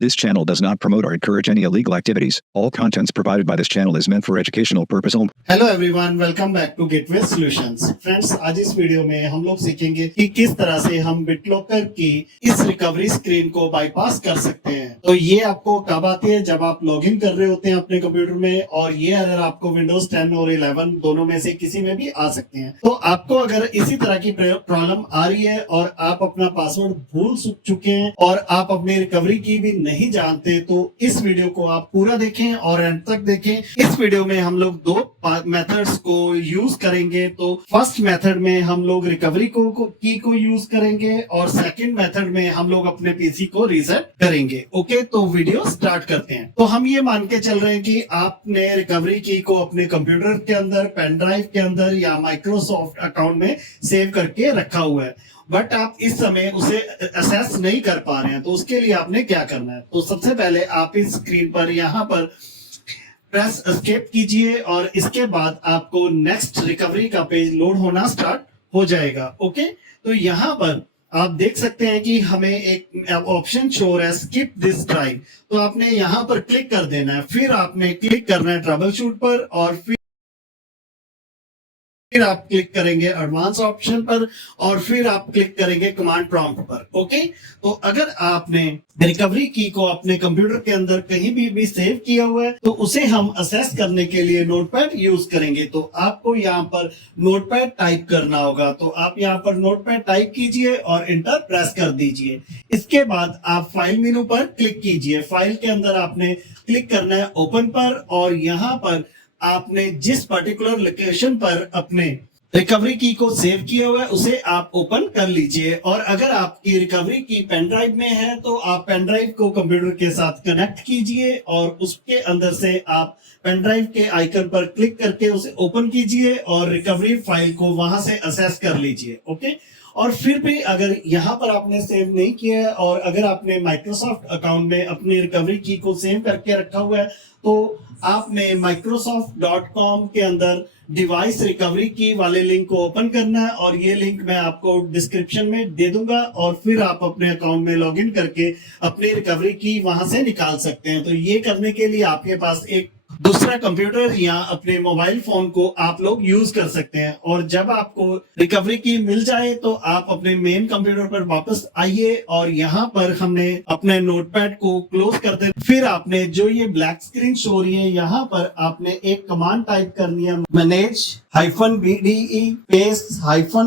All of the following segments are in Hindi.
This channel does not promote or encourage any illegal activities. All contents provided by this channel is meant for educational purpose only. Hello everyone, welcome back to gateway solutions. Friends, आज इस वीडियो में हम लोग सीखेंगे कि किस तरह से हम BitLocker की इस रिकवरी स्क्रीन को बाईपास कर सकते हैं। तो ये आपको कब आती है? जब आप लॉगिन कर रहे होते हैं अपने कंप्यूटर में, और ये अगर आपको विंडोज 10 और 11 दोनों में से किसी में भी आ सकते हैं। तो आपको अगर इसी तरह की प्रॉब्लम आ रही है और आप अपना पासवर्ड भूल चुके हैं और आप अपनी रिकवरी की भी नहीं जानते, तो इस वीडियो को आप पूरा देखें और एंड तक देखें। इस वीडियो में हम लोग दो मेथड्स को यूज करेंगे। तो फर्स्ट मेथड में हम लोग रिकवरी की को यूज करेंगे और सेकंड मेथड में हम लोग अपने पीसी को रीसेट करेंगे। ओके, तो वीडियो स्टार्ट करते हैं। तो हम ये मान के चल रहे हैं कि आपने रिकवरी की को अपने कंप्यूटर के अंदर, पेन ड्राइव के अंदर या माइक्रोसॉफ्ट अकाउंट में सेव करके रखा हुआ है, बट आप इस समय उसे एक्सेस नहीं कर पा रहे हैं। तो उसके लिए आपने क्या करना है? तो सबसे पहले आप इस स्क्रीन पर यहाँ पर प्रेस एस्केप कीजिए और इसके बाद आपको नेक्स्ट रिकवरी का पेज लोड होना स्टार्ट हो जाएगा। ओके, तो यहाँ पर आप देख सकते हैं कि हमें एक ऑप्शन शो हो रहा है, स्किप दिस ड्राइव। तो आपने यहाँ पर क्लिक कर देना है, फिर आपने क्लिक करना है ट्रबल शूट पर, और फिर आप क्लिक करेंगे एडवांस ऑप्शन पर, और फिर आप क्लिक करेंगे कमांड प्रॉम्प्ट पर। ओके, तो अगर आपने रिकवरी की को अपने कंप्यूटर के अंदर कहीं भी सेव किया हुआ है, तो उसे हम असेस करने के लिए नोटपैड यूज करेंगे। तो आपको यहाँ पर नोटपैड टाइप करना होगा। तो आप यहाँ पर नोटपैड टाइप कीजिए और इंटर प्रेस कर दीजिए। इसके बाद आप फाइल मेनू पर क्लिक कीजिए। फाइल के अंदर आपने क्लिक करना है ओपन पर, और यहाँ पर आपने जिस पर्टिकुलर लोकेशन पर अपने रिकवरी की को सेव किया हुआ है उसे आप ओपन कर लीजिए। और अगर आपकी रिकवरी की पेन ड्राइव में है तो आप पेन ड्राइव को कंप्यूटर के साथ कनेक्ट कीजिए और उसके अंदर से आप पेन ड्राइव के आइकन पर क्लिक करके उसे ओपन कीजिए और रिकवरी फाइल को वहां से एक्सेस कर लीजिए। ओके, और फिर भी अगर यहाँ पर आपने सेव नहीं किया है और अगर आपने माइक्रोसॉफ्ट अकाउंट में अपनी रिकवरी की को सेव करके रखा हुआ है, तो आपने microsoft.com के अंदर डिवाइस रिकवरी की वाले लिंक को ओपन करना है, और ये लिंक मैं आपको डिस्क्रिप्शन में दे दूंगा, और फिर आप अपने अकाउंट में लॉगिन करके अपनी रिकवरी की वहां से निकाल सकते हैं। तो ये करने के लिए आपके पास एक दूसरा कंप्यूटर या अपने मोबाइल फोन को आप लोग यूज कर सकते हैं। और जब आपको रिकवरी की मिल जाए तो आप अपने मेन कंप्यूटर पर वापस आइए, और यहाँ पर हमने अपने नोटपैड को क्लोज कर दे। फिर आपने जो ये ब्लैक स्क्रीन शो हो रही है, यहाँ पर आपने एक कमांड टाइप करनी है, मैनेज -BDE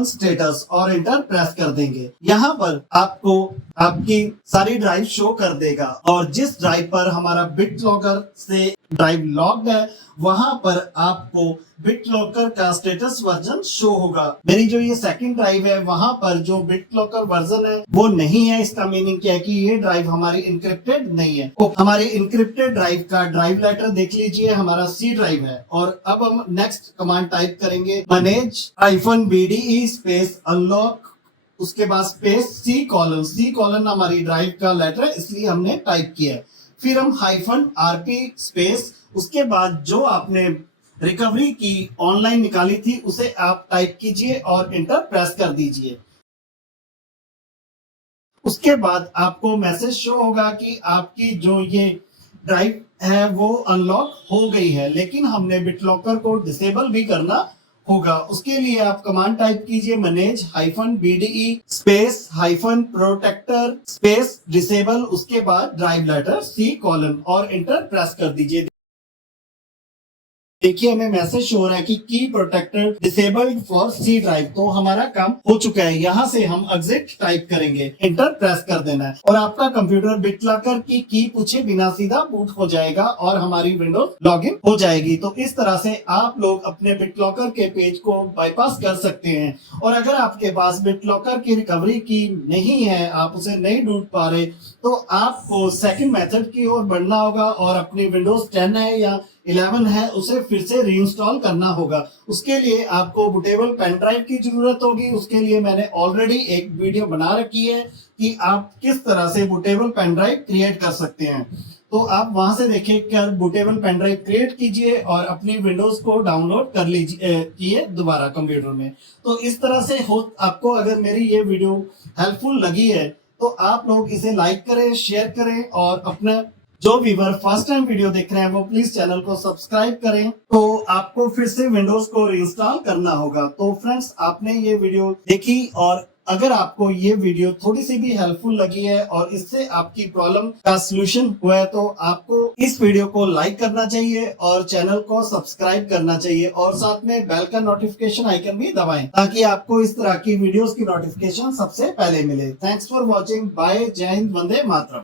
-स्टेटस, और एंटर प्रेस कर देंगे। यहाँ पर आपको आपकी सारी ड्राइव शो कर देगा, और जिस ड्राइव पर हमारा BitLocker से ड्राइव लॉग्ड है वहां पर आपको BitLocker का स्टेटस वर्जन शो होगा। मेरी जो ये सेकंड ड्राइव है वहां पर जो BitLocker वर्जन है वो नहीं है। इसका मीनिंग क्या है कि ये ड्राइव हमारी इंक्रिप्टेड नहीं है। तो हमारी इंक्रिप्टेड ड्राइव का ड्राइव लेटर देख लीजिए, हमारा C ड्राइव है। और अब हम नेक्स्ट कमांड टाइप करेंगे, मैनेज -BDE अनलॉक, उसके बाद स्पेस C कॉलन हमारी ड्राइव का लेटर है इसलिए हमने टाइप किया है। फिर हम -RP स्पेस, उसके बाद जो आपने रिकवरी की ऑनलाइन निकाली थी उसे आप टाइप कीजिए और इंटर प्रेस कर दीजिए। उसके बाद आपको मैसेज शो होगा कि आपकी जो ये ड्राइव है वो अनलॉक हो गई है, लेकिन हमने BitLocker को डिसेबल भी करना होगा। उसके लिए आप कमांड टाइप कीजिए, मैनेज -BDE -प्रोटेक्टर डिसेबल, उसके बाद ड्राइव लेटर C कॉलन, और इंटर प्रेस कर दीजिए। देखिए हमें मैसेज शो हो रहा है कि की protector disabled for C drive. तो हमारा काम हो चुका है। यहाँ से हम एग्जिट टाइप करेंगे, इंटर प्रेस कर देना है, और आपका कंप्यूटर BitLocker की पूछे बिना सीधा बूट हो जाएगा और हमारी विंडोज लॉगिन हो जाएगी। तो इस तरह से आप लोग अपने BitLocker के पेज को बाईपास कर सकते हैं। और अगर आपके पास BitLocker की रिकवरी की नहीं है, आप उसे नहीं ढूंढ पा रहे, तो आपको सेकंड मेथड की ओर बढ़ना होगा और अपनी विंडोज 10 है या 11 है उसे फिर से रीइंस्टॉल करना होगा। उसके लिए आपको बूटेबल पेन ड्राइव की जरूरत होगी। उसके लिए मैंने ऑलरेडी एक वीडियो बना रखी है कि आप किस तरह से बूटेबल पेन ड्राइव क्रिएट कर सकते हैं। तो आप वहां से देखिए कर बूटेबल पेन ड्राइव क्रिएट कीजिए और अपनी विंडोज को डाउनलोड कर लीजिए दोबारा कंप्यूटर में। तो इस तरह से हो। आपको अगर मेरी ये वीडियो हेल्पफुल लगी है तो आप लोग इसे लाइक करें, शेयर करें और अपना जो व्यूअर फर्स्ट टाइम वीडियो देख रहे हैं वो प्लीज चैनल को सब्सक्राइब करें। तो आपको फिर से विंडोज को रीइंस्टॉल करना होगा। तो फ्रेंड्स, आपने ये वीडियो देखी और अगर आपको ये वीडियो थोड़ी सी भी हेल्पफुल लगी है और इससे आपकी प्रॉब्लम का सलूशन हुआ है तो आपको इस वीडियो को लाइक करना चाहिए और चैनल को सब्सक्राइब करना चाहिए और साथ में बेल का नोटिफिकेशन आइकन भी दबाएं ताकि आपको इस तरह की वीडियोस की नोटिफिकेशन सबसे पहले मिले। Thanks for watching. बाय। जय हिंद। वंदे मातरम।